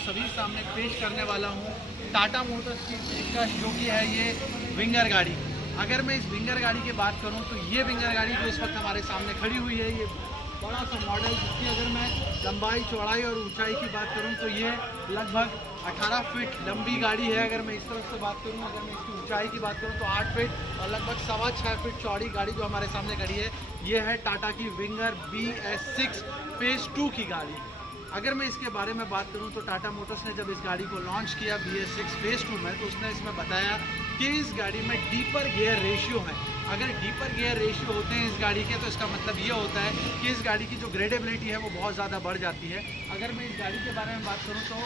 सभी सामने पेश करने वाला हूँ टाटा मोटर्स की पेशकश जो कि है ये विंगर गाड़ी। अगर मैं इस विंगर गाड़ी की बात करूँ तो ये विंगर गाड़ी जो इस वक्त हमारे सामने खड़ी हुई है, ये बड़ा सा मॉडल जिसकी अगर मैं लंबाई, चौड़ाई और ऊंचाई की बात करूँ तो ये लगभग 18 फीट लंबी गाड़ी है। अगर मैं इस तरफ से बात करूँ, अगर मैं इसकी ऊंचाई की बात करूँ तो 8 फीट और लगभग 6.25 फीट चौड़ी गाड़ी जो हमारे सामने खड़ी है, ये है टाटा की विंगर BS6 फेज़ 2 की गाड़ी। अगर मैं इसके बारे में बात करूं तो टाटा मोटर्स ने जब इस गाड़ी को लॉन्च किया BS6 फेज़ 2 में, तो उसने इसमें बताया कि इस गाड़ी में डीपर गियर रेशियो है। अगर डीपर गियर रेशियो होते हैं इस गाड़ी के, तो इसका मतलब ये होता है कि इस गाड़ी की जो ग्रेडेबिलिटी है वो बहुत ज़्यादा बढ़ जाती है। अगर मैं इस गाड़ी के बारे में बात करूँ तो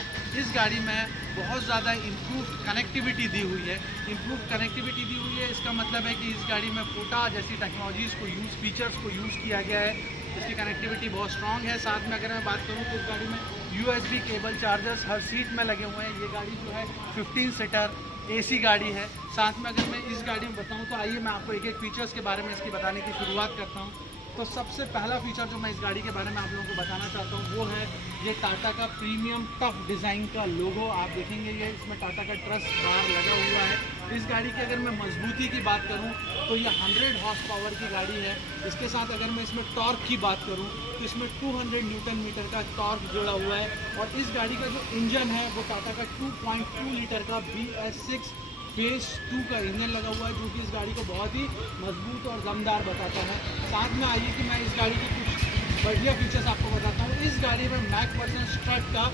इस गाड़ी में बहुत ज़्यादा इम्प्रूव्ड कनेक्टिविटी दी हुई है। इम्प्रूव्ड कनेक्टिविटी दी हुई है, इसका मतलब है कि इस गाड़ी में फोटा जैसी टेक्नोलॉजीज़ को फीचर्स को यूज़ किया गया है। इसकी कनेक्टिविटी बहुत स्ट्रॉन्ग है। साथ में अगर मैं बात करूँ तो इस गाड़ी में USB केबल चार्जर्स हर सीट में लगे हुए हैं। ये गाड़ी जो है 15 सीटर AC गाड़ी है। साथ में अगर मैं इस गाड़ी में बताऊँ तो आइए मैं आपको एक एक फीचर्स के बारे में इसकी बताने की शुरुआत करता हूँ। तो सबसे पहला फीचर जो मैं इस गाड़ी के बारे में आप लोगों को बताना चाहता हूँ वो है ये टाटा का प्रीमियम टफ डिज़ाइन का लोगो। आप देखेंगे ये इसमें टाटा का ट्रस्ट बार लगा हुआ है। इस गाड़ी की अगर मैं मजबूती की बात करूं तो ये 100 हॉर्स पावर की गाड़ी है। इसके साथ अगर मैं इसमें टॉर्क की बात करूं तो इसमें 200 न्यूटन मीटर का टॉर्क जुड़ा हुआ है। और इस गाड़ी का जो इंजन है वो टाटा का 2.2 लीटर का BS6 फेज़ 2 का इंजन लगा हुआ है, जो कि इस गाड़ी को बहुत ही मजबूत और दमदार बताता है। साथ में आइए कि मैं इस गाड़ी की कुछ बढ़िया फीचर्स आपको बताता हूँ। इस गाड़ी में मैक स्ट्रट का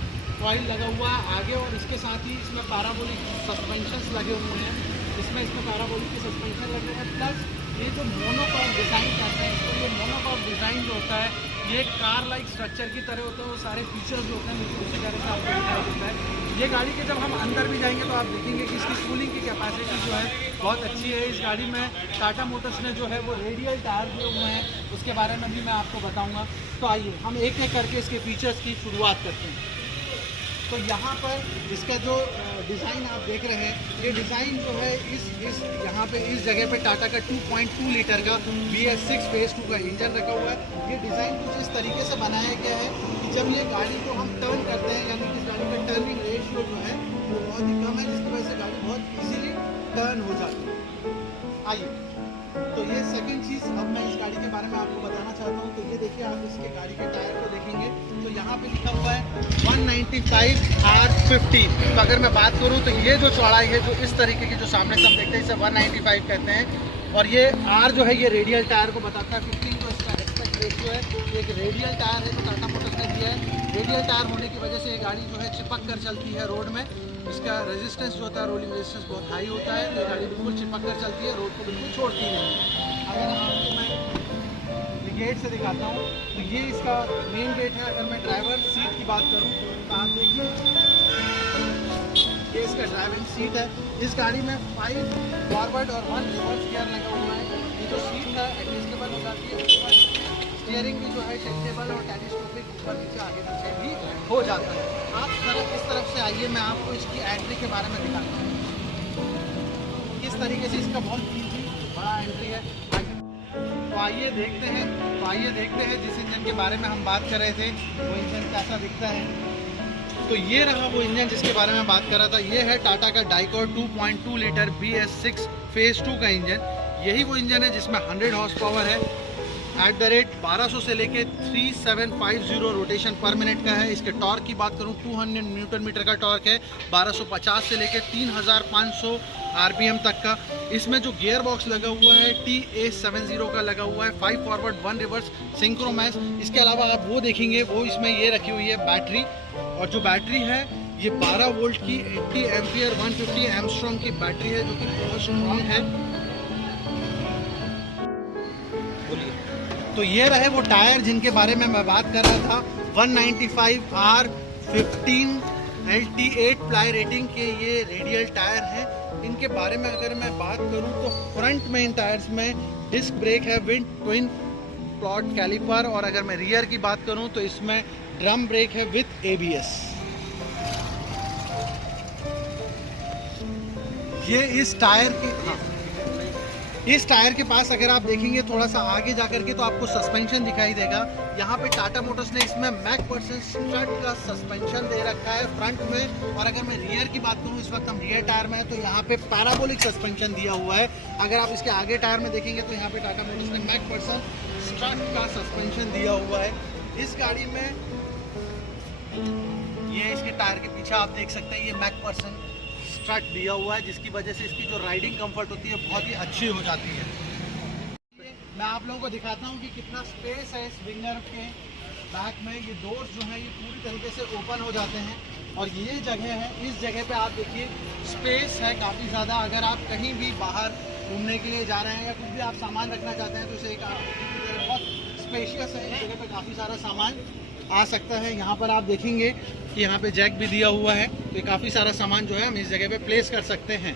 कॉइल लगा हुआ है आगे, और इसके साथ ही इसमें पैराबोलिक सस्पेंशंस लगे हुए हैं। इसमें पैराबोलिक के सस्पेंशन लगे हुए हैं। प्लस ये जो मोनोकॉक डिज़ाइन कहते हैं इसको, ये मोनोकॉक डिज़ाइन जो होता है ये कार लाइक स्ट्रक्चर की तरह होता है। वो सारे फीचर्स जो होते हैं बिल्कुल उसी तरह से आपको दिखाई देता है। ये गाड़ी के जब हम अंदर भी जाएंगे तो आप देखेंगे कि इसकी कूलिंग की कैपेसिटी जो है बहुत अच्छी है। इस गाड़ी में टाटा मोटर्स ने जो है वो रेडियल टायर दिए हुए हैं, उसके बारे में भी मैं आपको बताऊंगा। तो आइए हम एक एक करके इसके फीचर्स की शुरुआत करते हैं। तो यहाँ पर इसका जो डिज़ाइन आप देख रहे हैं, ये डिज़ाइन जो है इस यहाँ पे इस जगह पे टाटा का 2.2 लीटर का BS6 फेज़ 2 का इंजन रखा हुआ है। ये डिज़ाइन कुछ इस तरीके से बनाया गया है कि जब ये गाड़ी को हम टर्न करते हैं, यानी कि इस गाड़ी का टर्निंग रेशियो जो है वो बहुत ही कम है, जिसकी वजह से गाड़ी बहुत ईजीली टर्न हो जाती है। आइए, तो ये सेकंड चीज़ अब मैं इस गाड़ी के बारे में आपको बताना चाहता हूँ। तो ये देखिए, आप इसके गाड़ी के टायर को देखेंगे तो यहाँ पे लिखा हुआ है 195R15। तो अगर मैं बात करूँ तो ये जो चौड़ाई है, जो इस तरीके की जो सामने से हम देखते हैं, इसे 195 कहते हैं। और ये R जो है ये रेडियल टायर को बताता है। 15 जो इसका एस्पेक्ट रेशियो है, ये एक रेडियल टायर है जो टाटा मोटर्स ने दिया है। रेडियल टायर होने की वजह से ये गाड़ी जो है चिपक कर चलती है रोड में। इसका रेजिस्टेंस जो होता है, रोलिंग रेजिस्टेंस बहुत हाई होता है, तो ये गाड़ी बिल्कुल चिपक कर चलती है, रोड को बिल्कुल छोड़ती नहीं है। अगर आपको मैं गेट से दिखाता हूँ तो ये इसका मेन गेट है। अगर मैं ड्राइवर सीट की बात करूँ तो आप देखिए ये इसका ड्राइविंग सीट है। इस गाड़ी में 5 फॉरवर्ड और 1 रिवर्स गियर लगा हुआ है। ये जो सीट है एडजस्टेबल हो जाती है। स्टीयरिंग भी जो है टेलेबल और टेलीस्कोपिक ऊपर नीचे आगे पीछे भी हो जाता है। आप जरा इस तरफ से आइए, मैं आपको इसकी एंट्री के बारे में दिखाता हूँ। किस तरीके से इसका बहुत ईजी बड़ा एंट्री है। तो आइए देखते हैं जिस इंजन के बारे में हम बात कर रहे थे वो इंजन कैसा दिखता है। तो ये रहा वो इंजन जिसके बारे में बात कर रहा था। ये है टाटा का डाइकोर 2.2 लीटर BS6 फेज़ 2 का इंजन। यही वो इंजन है जिसमें 100 हॉर्स पावर है। एट द रेट 1200 से लेके 3750 रोटेशन पर मिनट का है। इसके टॉर्क की बात करूँ 200 न्यूटन मीटर का टॉर्क है। 1250 से लेके 3500 RPM तक का। इसमें जो गियर बॉक्स लगा हुआ है TA70 का लगा हुआ है। 5 फॉरवर्ड 1 रिवर्स सिंक्रोमैस। इसके अलावा आप वो देखेंगे वो इसमें ये रखी हुई है बैटरी, और जो बैटरी है ये 12 वोल्ट की 80 एम्पियर 150 एमस्ट्रॉन्ग की बैटरी है, जो कि बहुत स्ट्रॉन्ग है। तो ये रहे वो टायर जिनके बारे में मैं बात कर रहा था। 195R15 LT8 प्लाई रेटिंग के ये रेडियल टायर हैं। इनके बारे में अगर मैं बात करूं तो फ्रंट में इन टायर्स में डिस्क ब्रेक है विद ट्विन प्लॉट कैलिपर, और अगर मैं रियर की बात करूं तो इसमें ड्रम ब्रेक है विद ABS। ये इस टायर के इस टायर के पास अगर आप देखेंगे थोड़ा सा आगे जाकर के तो आपको सस्पेंशन दिखाई देगा। यहाँ पे टाटा मोटर्स ने इसमें मैकफर्सन स्ट्रट का सस्पेंशन दे रखा है फ्रंट में। और अगर मैं रियर की बात करूँ, इस वक्त हम रियर टायर में है, तो यहाँ पे पैराबोलिक सस्पेंशन दिया हुआ है। अगर आप इसके आगे टायर में देखेंगे तो यहाँ पे टाटा मोटर्स ने मैकफर्सन स्ट्रट का सस्पेंशन दिया हुआ है। इस गाड़ी में ये इसके टायर के पीछे आप देख सकते हैं, ये मैकफर्सन स्ट्रट दिया हुआ है, जिसकी वजह से इसकी जो राइडिंग कंफर्ट होती है बहुत ही अच्छी हो जाती है। मैं आप लोगों को दिखाता हूँ कि कितना स्पेस है इस विंगर के बैक में। ये डोर्स जो हैं ये पूरी तरीके से ओपन हो जाते हैं और ये जगह है, इस जगह पे आप देखिए स्पेस है काफ़ी ज़्यादा। अगर आप कहीं भी बाहर घूमने के लिए जा रहे हैं या कुछ भी आप सामान रखना चाहते हैं तो इसे एक बहुत स्पेशियस है। इस जगह पे काफ़ी सारा सामान आ सकता है। यहाँ पर आप देखेंगे कि यहाँ पे जैक भी दिया हुआ है, तो ये काफ़ी सारा सामान जो है हम इस जगह पे प्लेस कर सकते हैं।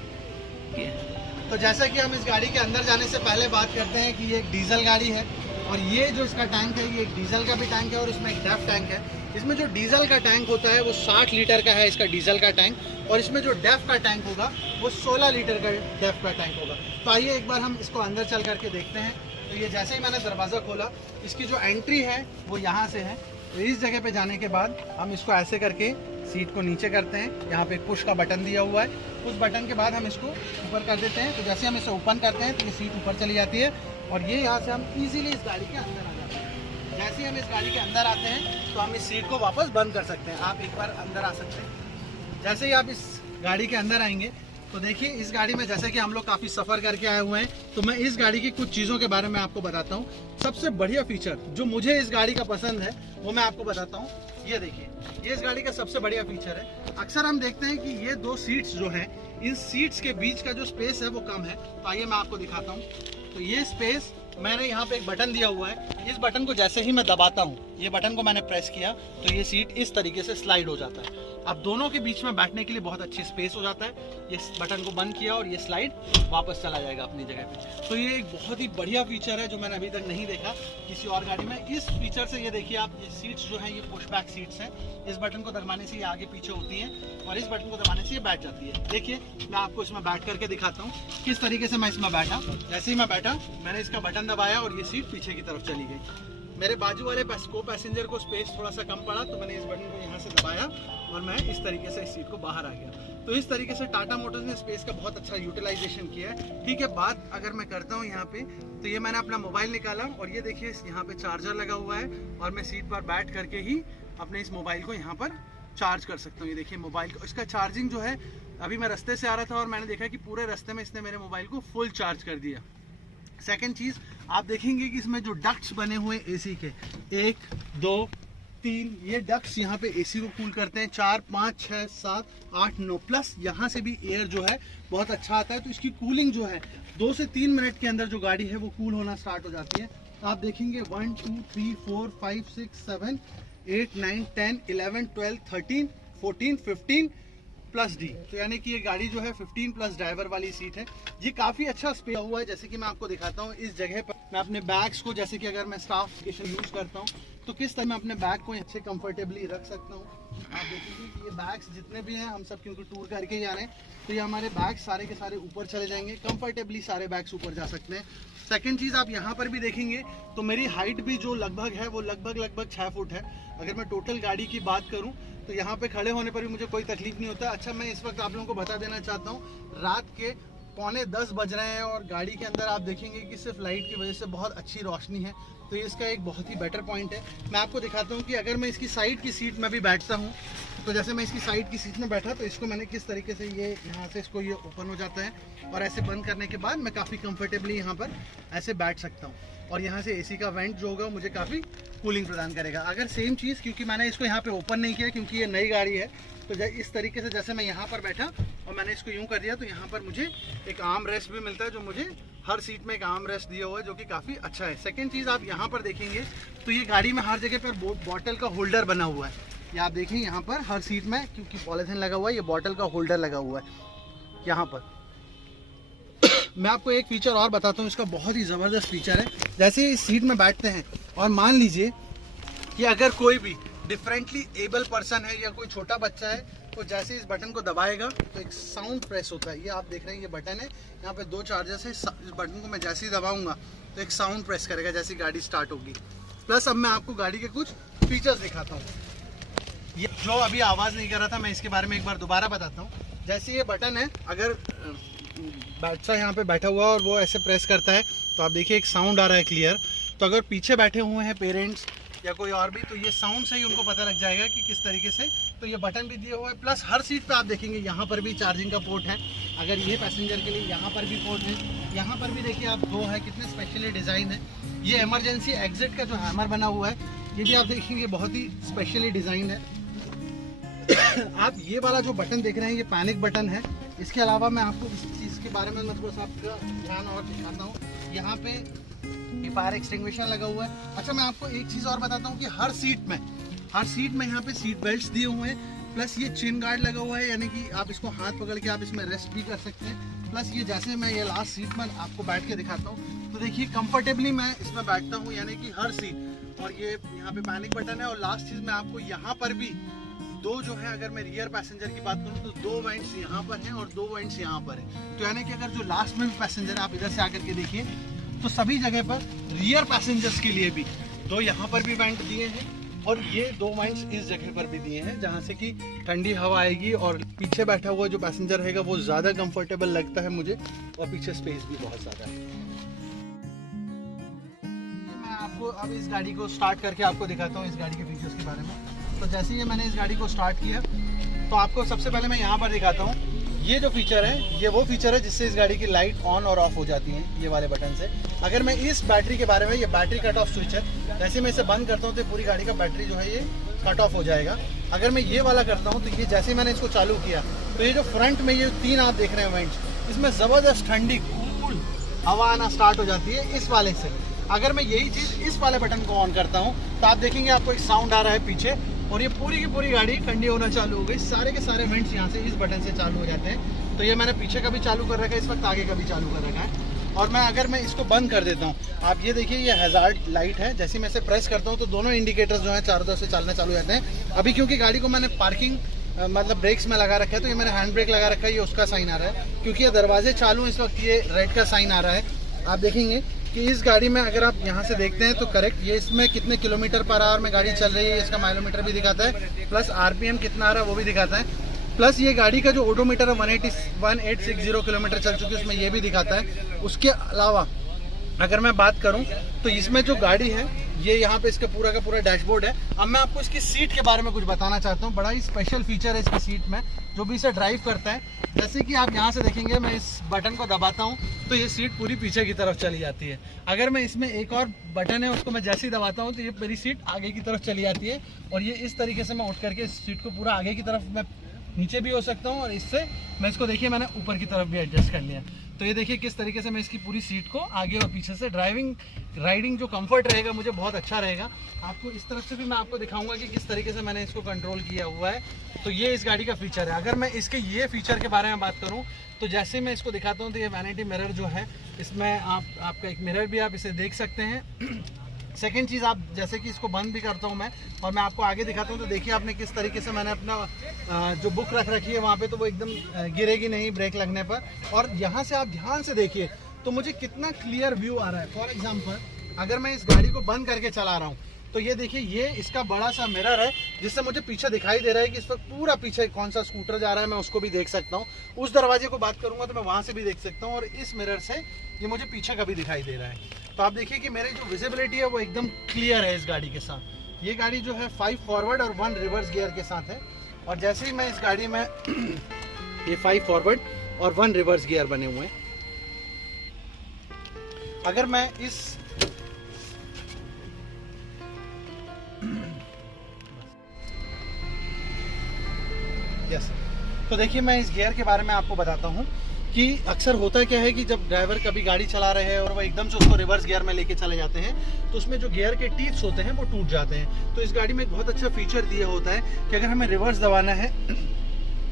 तो जैसा कि हम इस गाड़ी के अंदर जाने से पहले बात करते हैं कि ये एक डीजल गाड़ी है और ये जो इसका टैंक है ये एक डीजल का भी टैंक है और इसमें एक डेफ टैंक है। इसमें जो डीजल का टैंक होता है वो 60 लीटर का है इसका डीजल का टैंक, और इसमें जो डेफ का टैंक होगा वो 16 लीटर का डेफ का टैंक होगा। तो आइए एक बार हम इसको अंदर चल करके देखते हैं। तो ये जैसे ही मैंने दरवाज़ा खोला, इसकी जो एंट्री है वो यहाँ से है। तो इस जगह पे जाने के बाद हम इसको ऐसे करके सीट को नीचे करते हैं। यहाँ पे एक पुश का बटन दिया हुआ है, उस बटन के बाद हम इसको ऊपर कर देते हैं। तो जैसे हम इसे ओपन करते हैं तो ये सीट ऊपर चली जाती है और ये यहाँ से हम इजीली इस गाड़ी के अंदर आ जाते हैं। जैसे ही हम इस गाड़ी के अंदर आते हैं तो हम इस सीट को वापस बंद कर सकते हैं। आप एक बार अंदर आ सकते हैं। जैसे ही आप इस गाड़ी के अंदर आएंगे तो देखिए इस गाड़ी में जैसे कि हम लोग काफ़ी सफ़र करके आए हुए हैं, तो मैं इस गाड़ी की कुछ चीज़ों के बारे में आपको बताता हूँ। सबसे बढ़िया फीचर जो मुझे इस गाड़ी का पसंद है वो मैं आपको बताता हूँ। ये देखिए, ये इस गाड़ी का सबसे बढ़िया फीचर है। अक्सर हम देखते हैं कि ये दो सीट्स जो हैं, इन सीट्स के बीच का जो स्पेस है वो कम है। तो आइए मैं आपको दिखाता हूँ। तो ये स्पेस, मैंने यहाँ पे एक बटन दिया हुआ है, इस बटन को जैसे ही मैं दबाता हूँ, ये बटन को मैंने प्रेस किया तो ये सीट इस तरीके से स्लाइड हो जाता है। अब दोनों के बीच में बैठने के लिए बहुत अच्छी स्पेस हो जाता है। ये बटन को बंद किया और ये स्लाइड वापस चला जाएगा अपनी जगह पे। तो ये एक बहुत ही बढ़िया फीचर है जो मैंने अभी तक नहीं देखा किसी और गाड़ी में। इस फीचर से ये देखिए आप, ये सीट्स जो हैं ये पुश बैक सीट्स हैं। इस बटन को दबाने से ये आगे पीछे होती हैं और इस बटन को दबाने से ये बैठ जाती है। देखिए मैं आपको इसमें बैठ करके दिखाता हूँ किस तरीके से मैं इसमें बैठा। जैसे ही मैं बैठा, मैंने इसका बटन दबाया और ये सीट पीछे की तरफ चली गई। मेरे बाजू वाले को पैसेंजर को स्पेस थोड़ा सा कम पड़ा तो मैंने इस बटन को यहाँ से दबाया और मैं इस तरीके से इस सीट को बाहर आ गया। तो इस तरीके से टाटा मोटर्स ने स्पेस का बहुत अच्छा यूटिलाइजेशन किया है। ठीक है, बात अगर मैं करता हूँ यहाँ पे, तो ये मैंने अपना मोबाइल निकाला और ये देखिए यहाँ पे चार्जर लगा हुआ है और मैं सीट पर बैठ करके ही अपने इस मोबाइल को यहाँ पर चार्ज कर सकता हूँ। ये देखिए मोबाइल को, इसका चार्जिंग जो है, अभी मैं रास्ते से आ रहा था और मैंने देखा कि पूरे रास्ते में इसने मेरे मोबाइल को फुल चार्ज कर दिया। सेकंड चीज़ आप देखेंगे कि इसमें जो डक्ट्स बने हुए एसी के, 1 2 3, ये डक्ट्स यहाँ पे एसी को कूल करते हैं। 4 5 6 7 8 9 प्लस यहाँ से भी एयर जो है बहुत अच्छा आता है। तो इसकी कूलिंग जो है 2 से 3 मिनट के अंदर जो गाड़ी है वो कूल होना स्टार्ट हो जाती है। आप देखेंगे 1 2 3 4 5 6 7 8 9 10 11 12 13 14 15 प्लस डी। तो यानी कि ये गाड़ी जो है 15 प्लस ड्राइवर वाली सीट है। ये काफ़ी अच्छा स्पेस हुआ है। जैसे कि मैं आपको दिखाता हूँ, इस जगह पर मैं अपने बैग्स को, जैसे कि अगर मैं स्टाफ यूज़ करता हूँ तो किस तरह मैं अपने बैग को अच्छे कंफर्टेबली रख सकता हूँ। आप देखेंगे कि ये बैग्स जितने भी हैं, हम सब क्योंकि टूर करके जा रहे हैं, तो ये हमारे बैग्स सारे के सारे ऊपर चले जाएंगे। कंफर्टेबली सारे बैग्स ऊपर जा सकते हैं। सेकंड चीज़ आप यहाँ पर भी देखेंगे तो मेरी हाइट भी जो लगभग है वो लगभग 6 फुट है। अगर मैं टोटल गाड़ी की बात करूँ तो यहाँ पे खड़े होने पर भी मुझे कोई तकलीफ नहीं होता। अच्छा, मैं इस वक्त आप लोगों को बता देना चाहता हूँ, रात के 9:45 बज रहे हैं और गाड़ी के अंदर आप देखेंगे कि सिर्फ लाइट की वजह से बहुत अच्छी रोशनी है। तो ये इसका एक बहुत ही बेटर पॉइंट है। मैं आपको दिखाता हूँ कि अगर मैं इसकी साइड की सीट में भी बैठता हूँ, तो जैसे मैं इसकी साइड की सीट में बैठा तो इसको मैंने किस तरीके से, ये यहाँ से इसको ये ओपन हो जाता है और ऐसे बंद करने के बाद मैं काफ़ी कंफर्टेबली यहाँ पर ऐसे बैठ सकता हूँ। और यहाँ से एसी का वेंट जो होगा मुझे काफ़ी कूलिंग प्रदान करेगा। अगर सेम चीज़, क्योंकि मैंने इसको यहाँ पे ओपन नहीं किया क्योंकि ये नई गाड़ी है, तो इस तरीके से जैसे मैं यहाँ पर बैठा और मैंने इसको यूँ कर दिया तो यहाँ पर मुझे एक आर्म रेस्ट भी मिलता है, जो मुझे हर सीट में एक आर्म रेस्ट दिया हुआ है, जो कि काफ़ी अच्छा है। सेकंड चीज़ आप यहाँ पर देखेंगे तो ये गाड़ी में हर जगह पर बॉटल का होल्डर बना हुआ है। ये आप देखिए यहाँ पर हर सीट में, क्योंकि पॉलीथीन लगा हुआ है, ये बॉटल का होल्डर लगा हुआ है यहाँ पर। मैं आपको एक फीचर और बताता हूँ, इसका बहुत ही ज़बरदस्त फीचर है। जैसे इस सीट में बैठते हैं और मान लीजिए कि अगर कोई भी डिफरेंटली एबल पर्सन है या कोई छोटा बच्चा है, तो जैसे इस बटन को दबाएगा तो एक साउंड प्रेस होता है। ये आप देख रहे हैं, ये बटन है, यहाँ पे 2 चार्जर्स है। इस बटन को मैं जैसे ही दबाऊंगा तो एक साउंड प्रेस करेगा जैसे गाड़ी स्टार्ट होगी। प्लस अब मैं आपको गाड़ी के कुछ फीचर्स दिखाता हूँ। ये जो अभी आवाज़ नहीं कर रहा था, मैं इसके बारे में एक बार दोबारा बताता हूँ। जैसे ये बटन है, अगर बच्चा यहाँ पे बैठा हुआ और वो ऐसे प्रेस करता है तो आप देखिए एक साउंड आ रहा है क्लियर। तो अगर पीछे बैठे हुए हैं पेरेंट्स या कोई और भी, तो ये साउंड से ही उनको पता लग जाएगा कि किस तरीके से। तो ये बटन भी दिए हुए हैं। प्लस हर सीट पे आप देखेंगे यहाँ पर भी चार्जिंग का पोर्ट है। अगर ये पैसेंजर के लिए यहाँ पर भी पोर्ट है, यहाँ पर भी देखिए आप 2 है, कितने स्पेशली डिज़ाइन है। ये इमरजेंसी एग्जिट का जो हैमर बना हुआ है, ये भी आप देखेंगे बहुत ही स्पेशली डिज़ाइन है। आप ये वाला जो बटन देख रहे हैं, ये पैनिक बटन है। इसके अलावा मैं आपको इस चीज़ के बारे में मतलब आपका ध्यान और दिखाता हूँ। यहाँ पे ये फायर एक्सटिंग्विशर लगा हुआ है। अच्छा, मैं आपको एक चीज़ और बताता हूँ कि हर सीट में यहाँ पे सीट बेल्ट्स दिए हुए हैं। प्लस ये चिन गार्ड लगा हुआ है, यानी कि आप इसको हाथ पकड़ के आप इसमें रेस्ट भी कर सकते हैं। प्लस ये जैसे मैं ये लास्ट सीट में आपको बैठ के दिखाता हूँ, तो देखिए कंफर्टेबली मैं इसमें बैठता हूँ, यानी कि हर सीट। और ये यहाँ पे पैनिक बटन है। और लास्ट चीज़ मैं आपको यहाँ पर भी 2 जो है, अगर मैं रियर पैसेंजर की बात करूँ तो 2 वेंट्स यहाँ पर हैं और 2 वेंट्स यहाँ पर हैं। तो यानी कि अगर जो लास्ट में भी पैसेंजर है, आप इधर से आकर के देखिए, तो सभी जगह पर रियर पैसेंजर्स के लिए भी 2 यहाँ पर भी वेंट दिए हैं और ये 2 वेंट्स इस जगह पर भी दिए हैं, जहाँ से कि ठंडी हवा आएगी और पीछे बैठा हुआ जो पैसेंजर रहेगा वो ज़्यादा कंफर्टेबल लगता है मुझे। और पीछे स्पेस भी बहुत ज़्यादा है। मैं आपको अब इस गाड़ी को स्टार्ट करके आपको दिखाता हूँ इस गाड़ी के फीचर्स के बारे में। तो जैसे ही मैंने इस गाड़ी को स्टार्ट किया, तो आपको सबसे पहले मैं यहाँ पर दिखाता हूँ। ये जो फीचर है, ये वो फीचर है जिससे इस गाड़ी की लाइट ऑन और ऑफ हो जाती है, ये वाले बटन से। अगर मैं इस बैटरी के बारे में, ये बैटरी कट ऑफ स्विच है, जैसे मैं इसे बंद करता हूँ तो पूरी गाड़ी का बैटरी जो है ये कट ऑफ हो जाएगा। अगर मैं ये वाला करता हूँ तो ये जैसे मैंने इसको चालू किया, तो ये जो फ्रंट में ये 3 आप देख रहे हैं वेंट्स, इसमें ज़बरदस्त ठंडी कूल हवा आना स्टार्ट हो जाती है इस वाले से। अगर मैं यही चीज़ इस वाले बटन को ऑन करता हूँ तो आप देखेंगे आपको एक साउंड आ रहा है पीछे, और ये पूरी की पूरी गाड़ी ठंडी होना चालू हो गई। सारे के सारे वेंट्स यहाँ से इस बटन से चालू हो जाते हैं। तो ये मैंने पीछे का भी चालू कर रखा है, इस वक्त आगे का भी चालू कर रखा है। और मैं अगर मैं इसको बंद कर देता हूँ, आप ये देखिए ये हैजार्ड लाइट है। जैसे मैं इसे प्रेस करता हूँ तो दोनों इंडिकेटर्स जो है चारों तरफ से चलना चालू हो जाते हैं। अभी क्योंकि गाड़ी को मैंने पार्किंग मतलब ब्रेक्स में लगा रखा है, तो ये मैंने हैंड ब्रेक लगा रखा है, ये उसका साइन आ रहा है। क्योंकि ये दरवाजे चालू इस वक्त ये रेड का साइन आ रहा है। आप देखेंगे कि इस गाड़ी में अगर आप यहाँ से देखते हैं तो करेक्ट ये इसमें कितने किलोमीटर पर आवर में गाड़ी चल रही है, इसका माइलोमीटर भी दिखाता है। प्लस आरपीएम कितना आ रहा है वो भी दिखाता है। प्लस ये गाड़ी का जो ओडोमीटर है 1860 किलोमीटर चल चुकी है, उसमें ये भी दिखाता है। उसके अलावा अगर मैं बात करूं तो इसमें जो गाड़ी है, ये यहाँ पे इसका पूरा का पूरा डैशबोर्ड है। अब मैं आपको इसकी सीट के बारे में कुछ बताना चाहता हूँ। बड़ा ही स्पेशल फीचर है इसकी सीट में, जो भी इसे ड्राइव करता है। जैसे कि आप यहाँ से देखेंगे, मैं इस बटन को दबाता हूँ तो ये सीट पूरी पीछे की तरफ चली जाती है। अगर मैं इसमें एक और बटन है उसको मैं जैसे ही दबाता हूँ तो ये मेरी सीट आगे की तरफ चली जाती है। और ये इस तरीके से मैं उठ करके इस सीट को पूरा आगे की तरफ मैं नीचे भी हो सकता हूँ, और इससे मैं इसको देखिए मैंने ऊपर की तरफ भी एडजस्ट कर लिया। तो ये देखिए किस तरीके से मैं इसकी पूरी सीट को आगे और पीछे से राइडिंग जो कंफर्ट रहेगा मुझे बहुत अच्छा रहेगा। आपको इस तरफ से भी मैं आपको दिखाऊंगा कि किस तरीके से मैंने इसको कंट्रोल किया हुआ है। तो ये इस गाड़ी का फीचर है। अगर मैं इसके ये फीचर के बारे में बात करूं तो जैसे मैं इसको दिखाता हूं तो ये वैनिटी मिरर जो है, इसमें आपका एक मिरर भी आप इसे देख सकते हैं। सेकेंड चीज़, आप जैसे कि इसको बंद भी करता हूं मैं और मैं आपको आगे दिखाता हूं तो देखिए आपने किस तरीके से मैंने अपना जो बुक रख रखी है वहाँ पे, तो वो एकदम गिरेगी नहीं ब्रेक लगने पर। और यहाँ से आप ध्यान से देखिए तो मुझे कितना क्लियर व्यू आ रहा है। फॉर एग्जाम्पल, अगर मैं इस गाड़ी को बंद करके चला रहा हूँ तो ये देखिए ये इसका बड़ा सा मिरर है, जिससे मुझे पीछे दिखाई दे रहा है कि इस वक्त पूरा पीछे कौन सा स्कूटर जा रहा है, मैं उसको भी देख सकता हूँ। उस दरवाजे को बात करूंगा तो मैं वहाँ से भी देख सकता हूँ, और इस मिरर से ये मुझे पीछे का भी दिखाई दे रहा है। तो आप देखिए कि मेरी जो विजिबिलिटी है वो एकदम क्लियर है इस गाड़ी के साथ। ये गाड़ी जो है 5 फॉरवर्ड और 1 रिवर्स गियर के साथ है। और जैसे ही मैं इस गाड़ी में ये 5 फॉरवर्ड और 1 रिवर्स गियर बने हुए हैं। अगर मैं इस तो देखिए मैं इस गियर के बारे में आपको बताता हूँ कि अक्सर होता क्या है कि जब ड्राइवर कभी गाड़ी चला रहे हैं और वह एकदम से उसको रिवर्स गियर में लेके चले जाते हैं तो उसमें जो गियर के टीथ्स होते हैं वो टूट जाते हैं। तो इस गाड़ी में एक बहुत अच्छा फीचर दिया होता है कि अगर हमें रिवर्स दबाना है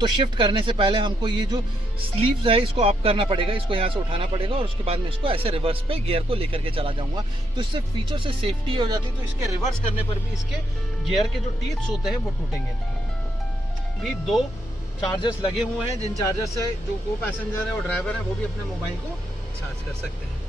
तो शिफ्ट करने से पहले हमको ये जो स्लीव्स है इसको अप करना पड़ेगा, इसको यहाँ से उठाना पड़ेगा और उसके बाद में इसको ऐसे रिवर्स पे गियर को लेकर के चला जाऊंगा। तो इससे फीचर से सेफ्टी हो जाती है, तो इसके रिवर्स करने पर भी इसके गियर के जो टीथ्स होते हैं वो टूटेंगे नहीं। भी 2 चार्जर्स लगे हुए हैं, जिन चार्जर से जो को पैसेंजर है और ड्राइवर है वो भी अपने मोबाइल को चार्ज कर सकते हैं।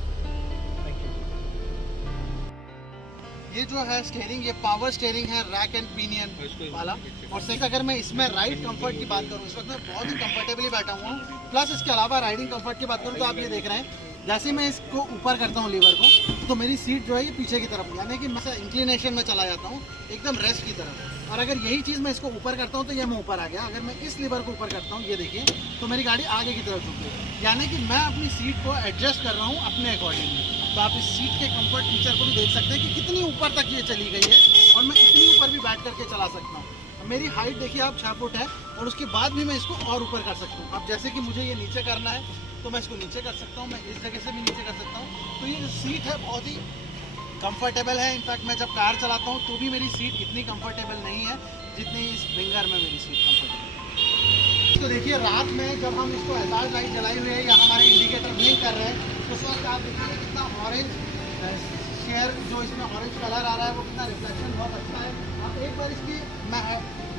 ये जो है स्टीयरिंग, ये पावर स्टीयरिंग है, रैक एंड पिनियन वाला। और सेकंड अगर मैं इसमें राइड कंफर्ट की बात करूँ, इस वक्त मैं बहुत ही कंफर्टेबली बैठा हुआ हूँ। प्लस इसके अलावा राइडिंग कंफर्ट की बात करूँ तो आप ये देख रहे हैं, जैसे मैं इसको ऊपर करता हूँ लीवर को, तो मेरी सीट जो है ये पीछे की तरफ, यानी कि मैं इंक्लिनेशन में चला जाता हूँ एकदम रेस्ट की तरफ। और अगर यही चीज़ मैं इसको ऊपर करता हूँ तो ये मैं ऊपर आ गया। अगर मैं इस लीवर को ऊपर करता हूँ, ये देखिए, तो मेरी गाड़ी आगे की तरफ झुक गई, यानी कि मैं अपनी सीट को एडजस्ट कर रहा हूँ अपने अकॉर्डिंगली। तो आप इस सीट के कंफर्ट फीचर को भी देख सकते हैं कि कितनी ऊपर तक ये चली गई है और मैं इतनी ऊपर भी बैठ करके चला सकता हूँ। मेरी हाइट देखिए आप 6 फुट है और उसके बाद भी मैं इसको और ऊपर कर सकता हूँ। अब जैसे कि मुझे ये नीचे करना है तो मैं इसको नीचे कर सकता हूँ, मैं इस जगह से भी नीचे कर सकता हूँ। तो ये जो सीट है बहुत ही कंफर्टेबल है। इनफैक्ट मैं जब कार चलाता हूँ तो भी मेरी सीट इतनी कंफर्टेबल नहीं है जितनी इस विंगर में मेरी सीट कंफर्टेबल है। तो देखिए रात में जब हम इसको हज़ार्ड लाइट जलाई हुई है या हमारे इंडिकेटर ब्लिंक कर रहे हैं तो उस वक्त आप देखिए कितना ऑरेंज शेयर जो इसमें ऑरेंज कलर आ रहा है वो कितना रिफ्लेक्शन बहुत अच्छा है। अब एक बार इसकी मैं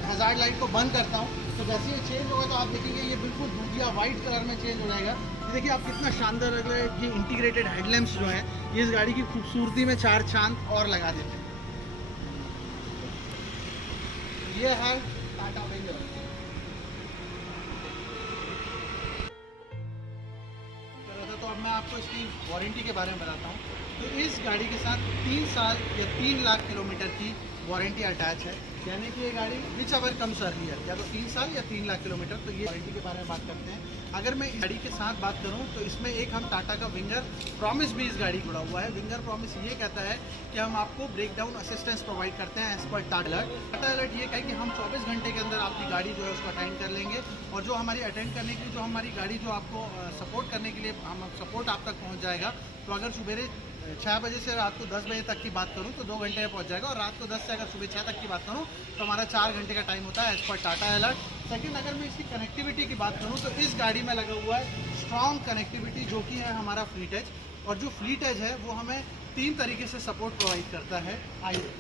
हज़ार्ड लाइट को बंद करता हूँ तो जैसे ये चेंज होगा तो आप देखेंगे ये बिल्कुल दूधिया वाइट कलर में चेंज हो जाएगा। ये देखिए आप कितना शानदार लग रहा है। ये इंटीग्रेटेड हेडलैम्प्स जो है ये इस गाड़ी की खूबसूरती में 4 चांद और लगा देते हैं। ये है टाटा विंगर। तो अब मैं आपको इसकी वारंटी के बारे में बताता हूँ। तो इस गाड़ी के साथ 3 साल या 3 लाख किलोमीटर की वारंटी अटैच है, यानी कि ये गाड़ी विच एवर कम्स अर्लियर, या तो 3 साल या 3 लाख किलोमीटर। तो ये वारंटी के बारे में बात करते हैं। अगर मैं इस गाड़ी के साथ बात करूं तो इसमें एक हम टाटा का विंगर प्रॉमिस भी इस गाड़ी जुड़ा हुआ है। विंगर प्रॉमिस ये कहता है कि हम आपको ब्रेक डाउन असिस्टेंस प्रोवाइड करते हैं as per Tata alert. Tata alert ये कहे कि हम 24 घंटे के अंदर आपकी गाड़ी जो है उसको अटेंड कर लेंगे और जो हमारी अटेंड करने के लिए जो हमारी गाड़ी जो आपको सपोर्ट करने के लिए हम सपोर्ट आप तक पहुँच जाएगा। तो अगर सुबह 6 बजे से रात को 10 बजे तक की बात करूं तो 2 घंटे में पहुंच जाएगा और रात को 10 से अगर सुबह 6 तक की बात करूं तो हमारा 4 घंटे का टाइम होता है as per Tata alert. Second अगर मैं इसकी कनेक्टिविटी की बात करूं तो इस गाड़ी में लगा हुआ है स्ट्रॉन्ग कनेक्टिविटी जो कि है हमारा फ्लीट एज। और जो फ्लीट एज है वो हमें 3 तरीके से सपोर्ट प्रोवाइड करता है। आइए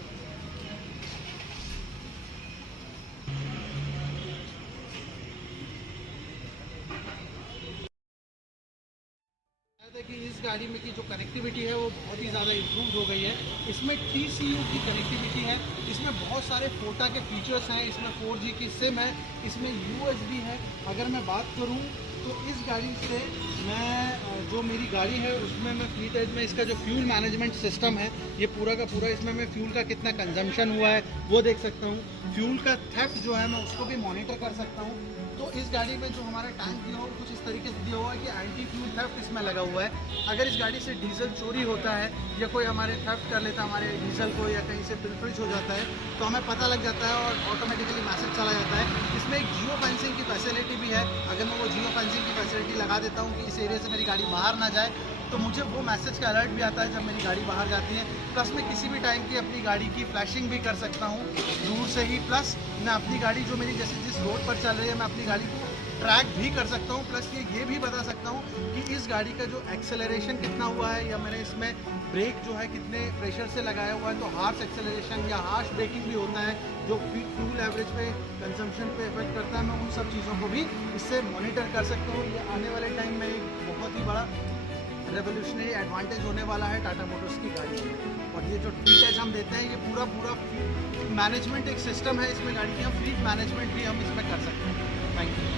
कि इस गाड़ी में की जो कनेक्टिविटी है वो बहुत ही ज़्यादा इम्प्रूव हो गई है। इसमें TCU की कनेक्टिविटी है, इसमें बहुत सारे फोटा के फीचर्स हैं, इसमें 4G की सिम है, इसमें USB है। अगर मैं बात करूं तो इस गाड़ी से मैं जो मेरी गाड़ी है उसमें मैं फ्लीट एज में इसका जो फ्यूल मैनेजमेंट सिस्टम है ये पूरा का पूरा, इसमें मैं फ्यूल का कितना कंजम्पशन हुआ है वो देख सकता हूँ। फ्यूल का थेफ्ट जो है मैं उसको भी मॉनिटर कर सकता हूँ। तो इस गाड़ी में जो हमारा टैंक दिया हुआ कुछ इस तरीके से दिया हुआ है कि एंटी फ्यूल थेफ्ट इसमें लगा हुआ है। अगर इस गाड़ी से डीजल चोरी होता है या कोई हमारे थेफ्ट कर लेता है हमारे डीजल को या कहीं से पिलफरिज हो जाता है तो हमें पता लग जाता है और ऑटोमेटिकली मैसेज चला जाता है। इसमें एक जियो फेंसिंग की फैसिलिटी भी है। अगर मैं वो जियो फेंसिंग की फैसिलिटी लगा देता हूँ कि इस एरिया से मेरी गाड़ी बाहर ना जाए तो मुझे वो मैसेज का अलर्ट भी आता है जब मेरी गाड़ी बाहर जाती है। प्लस मैं किसी भी टाइम की अपनी गाड़ी की फ्लैशिंग भी कर सकता हूँ दूर से ही। प्लस मैं अपनी गाड़ी जो मेरी जैसे जिस रोड पर चल रही है मैं अपनी गाड़ी को ट्रैक भी कर सकता हूँ। प्लस ये भी बता सकता हूँ कि इस गाड़ी का जो एक्सेलरेशन कितना हुआ है या मैंने इसमें ब्रेक जो है कितने प्रेशर से लगाया हुआ है। तो हार्श एक्सेलरेशन या हार्श ब्रेकिंग भी होता है जो फ्यूल एवरेज पे कंजम्पशन पे इफेक्ट करता है। मैं उन सब चीज़ों को भी इससे मॉनिटर कर सकता हूँ। ये आने वाले टाइम में एक बहुत ही बड़ा रेवोल्यूशनरी एडवांटेज होने वाला है टाटा मोटर्स की गाड़ी में। और ये जो फ्लीट एज हम देते हैं ये पूरा मैनेजमेंट एक सिस्टम है इसमें गाड़ी की, हम फ्लीट मैनेजमेंट भी हम इसमें कर सकते हैं। Thank you.